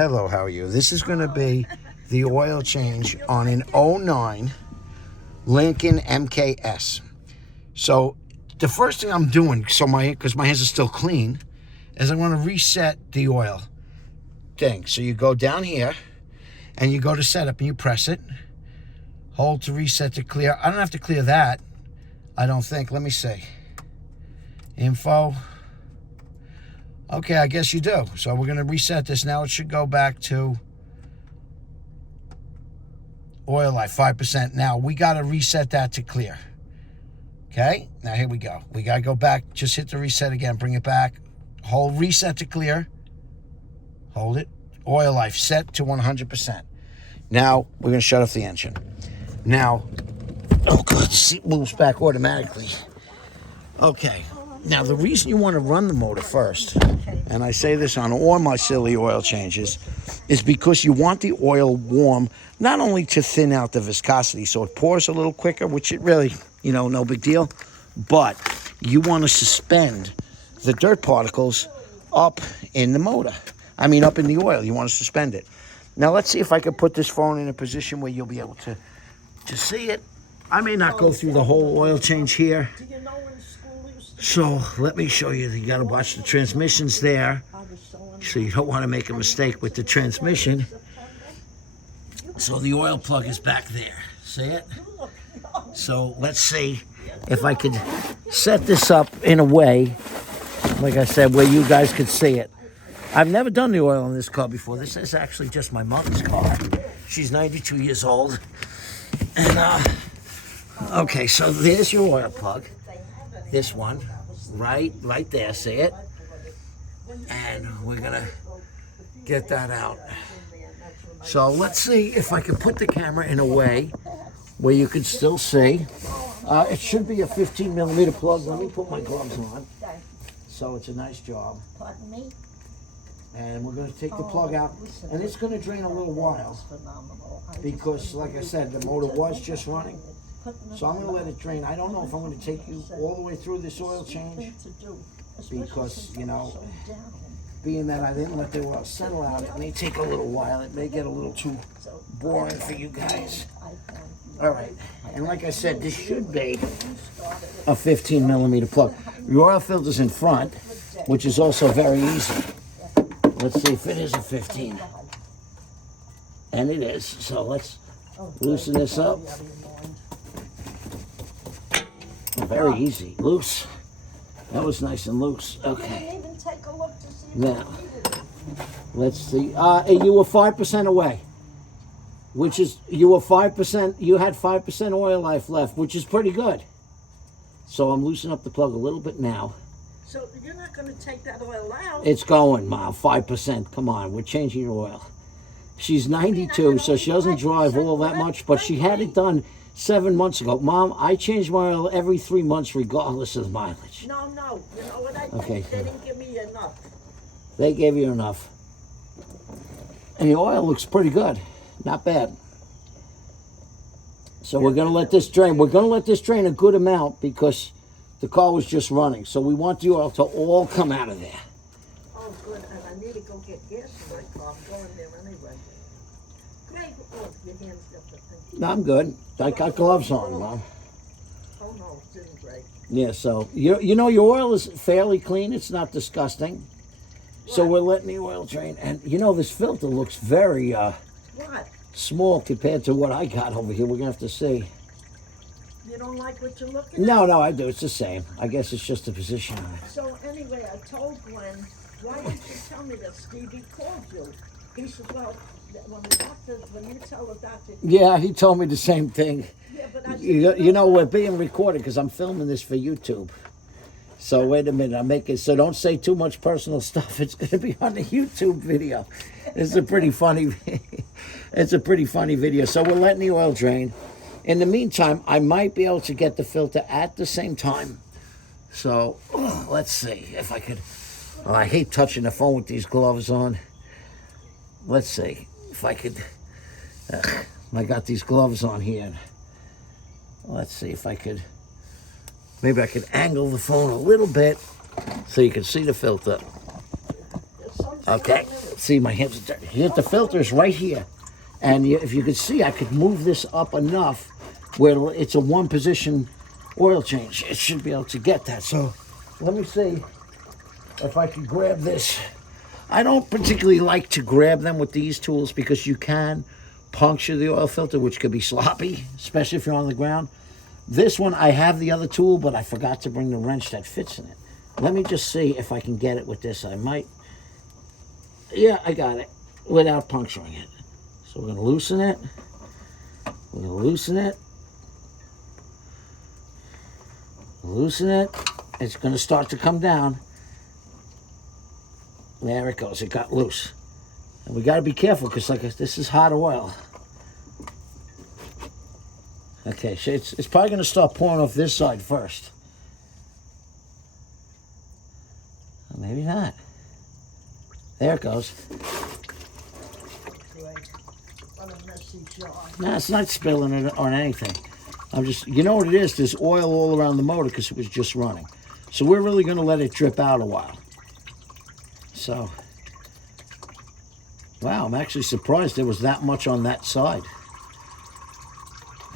Hello, how are you? This is going to be the oil change on an '09 Lincoln MKS. So the first thing I'm doing, because my hands are still clean, is I want to reset the oil thing. So you go down here and you go to setup and you press it. Hold to reset to clear. I don't have to clear that, I don't think. Let me see. Info. Okay, I guess you do. So we're going to reset this. Now it should go back to oil life, 5%. Now we got to reset that to clear. Okay, now here we go. We got to go back. Just hit the reset again. Bring it back. Hold reset to clear. Hold it. Oil life set to 100%. Now we're going to shut off the engine. Now, oh good, the seat moves back automatically. Okay. Now, the reason you want to run the motor first, and I say this on all my silly oil changes, is because you want the oil warm, not only to thin out the viscosity so it pours a little quicker, which it really, no big deal, but you want to suspend the dirt particles up in the motor. Up in the oil. You want to suspend it. Now, let's see if I can put this phone in a position where you'll be able to see it. I may not go through the whole oil change here. So let me show you. You got to watch the transmissions there. So you don't want to make a mistake with the transmission. So the oil plug is back there. See it? So let's see if I could set this up in a way, like I said, where you guys could see it. I've never done the oil on this car before. This is actually just my mother's car. She's 92 years old. And, okay, so there's your oil plug. This one, right there, see it? And we're gonna get that out. So let's see if I can put the camera in a way where you can still see. It should be a 15mm plug. Let me put my gloves on. So it's a nice job. And we're gonna take the plug out, and it's gonna drain a little while because, like I said, the motor was just running. So I'm going to let it drain. I don't know if I'm going to take you all the way through this oil change because, being that I didn't let the oil settle out, it may take a little while. It may get a little too boring for you guys. All right. And like I said, this should be a 15mm plug. Your oil filter's in front, which is also very easy. Let's see if it is a 15. And it is. So let's loosen this up. Very easy. Loose. That was nice and loose. Okay. Now, let's see. You were 5% away, which is, you were 5%, you had 5% oil life left, which is pretty good. So I'm loosening up the plug a little bit now. So you're not going to take that oil out? It's going, Mom, 5%. Come on, we're changing your oil. She's 92, so she doesn't drive all that much, but she had it done 7 months ago. Mom, I change my oil every 3 months regardless of the mileage. No. You know what I think? Okay. They didn't give me enough. They gave you enough. And the oil looks pretty good. Not bad. So we're going to let this drain. We're going to let this drain a good amount because the car was just running. So we want the oil to all come out of there. Oh, good. And I need to go get gas in my car. I'm going there anyway. Greg, your hands up the thing. No, I'm good. I got gloves on, Mom. Oh, no, it didn't break. Yeah, so, your oil is fairly clean. It's not disgusting. So we're letting the oil drain. And, this filter looks very small compared to what I got over here. We're going to have to see. You don't like what you're looking at? No, I do. It's the same. I guess it's just the position of it. So, anyway, I told Glenn, why didn't you tell me that Stevie called you? He said, well, when you tell the doctor... Yeah, he told me the same thing. Yeah, but I said, we're being recorded because I'm filming this for YouTube. So wait a minute, so don't say too much personal stuff. It's going to be on the YouTube video. It's a pretty funny video. So we're letting the oil drain. In the meantime, I might be able to get the filter at the same time. So let's see if I could. Oh, I hate touching the phone with these gloves on. Let's see if I could. I got these gloves on here. Let's see if I could. Maybe I could angle the phone a little bit so you can see the filter. Okay, see my hands are dirty. Here, the filter is right here. And if you could see, I could move this up enough where it's a one position oil change. It should be able to get that. So let me see if I can grab this. I don't particularly like to grab them with these tools because you can puncture the oil filter, which could be sloppy, especially if you're on the ground. This one, I have the other tool, but I forgot to bring the wrench that fits in it. Let me just see if I can get it with this. I might. Yeah, I got it without puncturing it. So we're going to loosen it. We're going to loosen it. Loosen it. It's going to start to come down. There it goes. It got loose. And we got to be careful because this is hot oil. Okay, so it's probably going to start pouring off this side first. Well, maybe not. There it goes. No, it's not spilling it on anything. I'm just, you know what it is? There's oil all around the motor because it was just running. So we're really going to let it drip out a while. So, wow, I'm actually surprised there was that much on that side.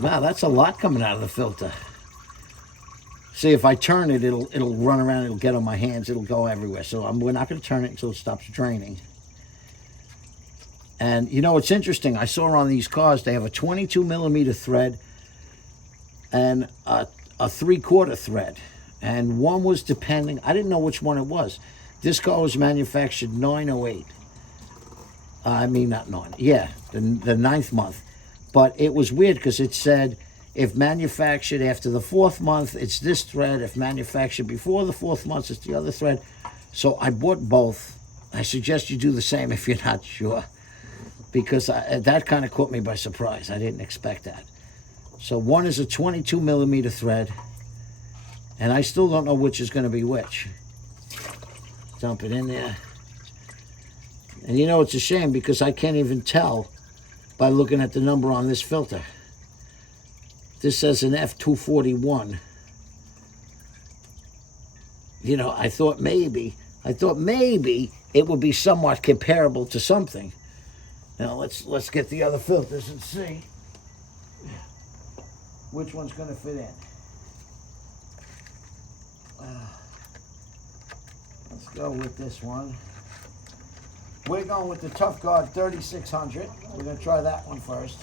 Wow, that's a lot coming out of the filter. See, if I turn it, it'll run around, it'll get on my hands, it'll go everywhere. So we're not going to turn it until it stops draining. And you know, it's interesting. I saw on these cars, they have a 22 millimeter thread and a 3/4 thread. And one was depending, I didn't know which one it was. This car was manufactured 908. I mean, not 9, yeah, the 9th month. But it was weird because it said, if manufactured after the 4th month, it's this thread. If manufactured before the 4th month, it's the other thread. So I bought both. I suggest you do the same if you're not sure, because that kind of caught me by surprise. I didn't expect that. So one is a 22 millimeter thread, and I still don't know which is going to be which. Dump it in there. And you know, it's a shame because I can't even tell by looking at the number on this filter. This says an F241. You know, I thought maybe it would be somewhat comparable to something. Now let's get the other filters and see which one's going to fit in. Let's go with this one. We're going with the Tough Guard 3600. We're going to try that one first.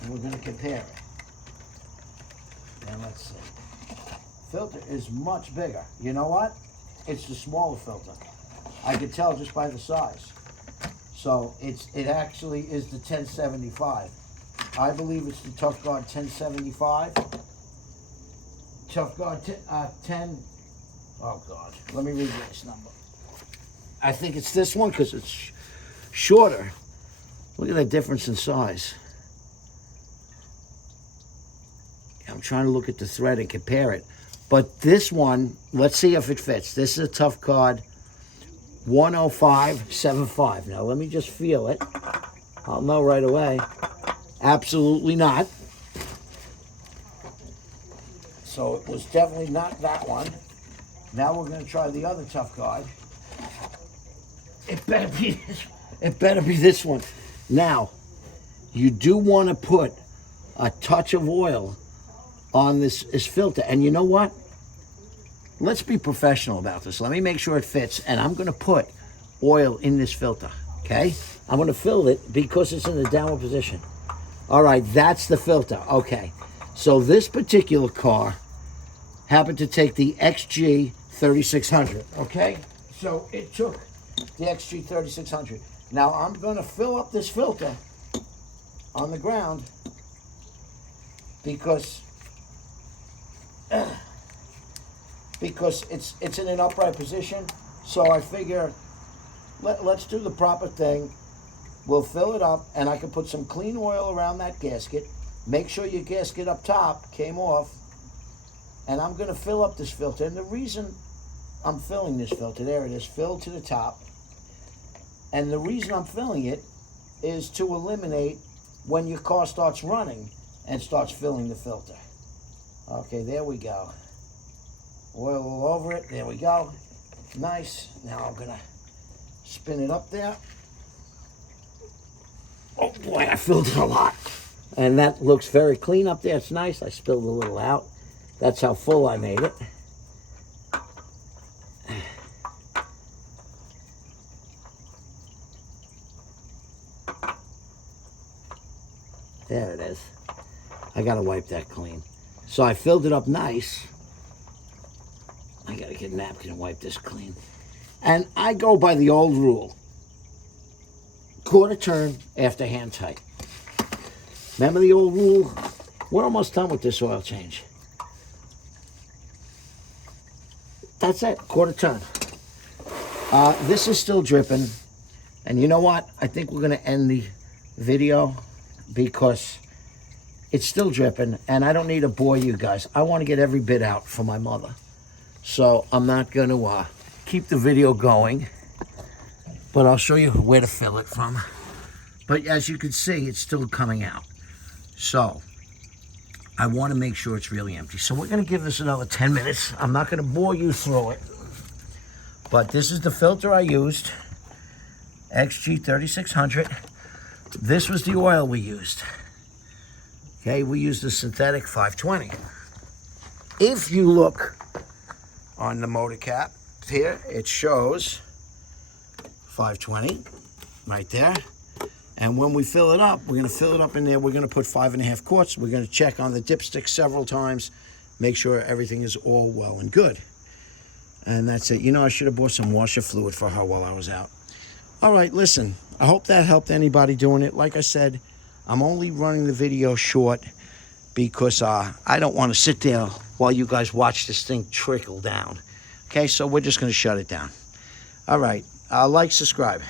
And we're going to compare it. And let's see. Filter is much bigger. You know what? It's the smaller filter. I could tell just by the size. So it actually is the 1075. I believe it's the Tough Guard 1075. Tough Guard 10. Oh God, let me read this number. I think it's this one because it's shorter. Look at that difference in size. I'm trying to look at the thread and compare it. But this one, let's see if it fits. This is a Tough Guard 10575. Now let me just feel it. I'll know right away. Absolutely not. So it was definitely not that one. Now we're going to try the other Tough Guard. It better be this one. Now, you do want to put a touch of oil on this filter. And you know what? Let's be professional about this. Let me make sure it fits. And I'm going to put oil in this filter, okay? I'm going to fill it because it's in the downward position. All right, that's the filter. Okay. So this particular car happened to take the XG 3600, okay? So it took the XG 3600. Now I'm going to fill up this filter on the ground because it's in an upright position. So I figure let's do the proper thing. We'll fill it up, and I can put some clean oil around that gasket. Make sure your gasket up top came off. And I'm going to fill up this filter. And the reason I'm filling this filter, there it is, filled to the top. And the reason I'm filling it is to eliminate when your car starts running and starts filling the filter. Okay, there we go. Oil all over it. There we go. Nice. Now I'm gonna spin it up there. Oh boy, I filled it a lot. And that looks very clean up there. It's nice. I spilled a little out. That's how full I made it. There it is. I gotta wipe that clean. So I filled it up nice. I gotta get a napkin and wipe this clean. And I go by the old rule. Quarter turn after hand tight. Remember the old rule? We're almost done with this oil change. That's it, quarter turn. This is still dripping. And you know what? I think we're gonna end the video because it's still dripping and I don't need to bore you guys. I want to get every bit out for my mother. So I'm not going to keep the video going, but I'll show you where to fill it from. But as you can see, it's still coming out. So I want to make sure it's really empty. So we're going to give this another 10 minutes. I'm not going to bore you through it, but this is the filter I used, XG3600. This was the oil we used. Okay, we used the synthetic 520. If you look on the motor cap here, it shows 520 right there. And when we fill it up, we're gonna fill it up in there. We're gonna put 5.5 quarts. We're gonna check on the dipstick several times, make sure everything is all well and good. And that's it. You know, I should have bought some washer fluid for her while I was out. All right, listen, I hope that helped anybody doing it. Like I said, I'm only running the video short because I don't want to sit there while you guys watch this thing trickle down. Okay, so we're just going to shut it down. All right, like, subscribe.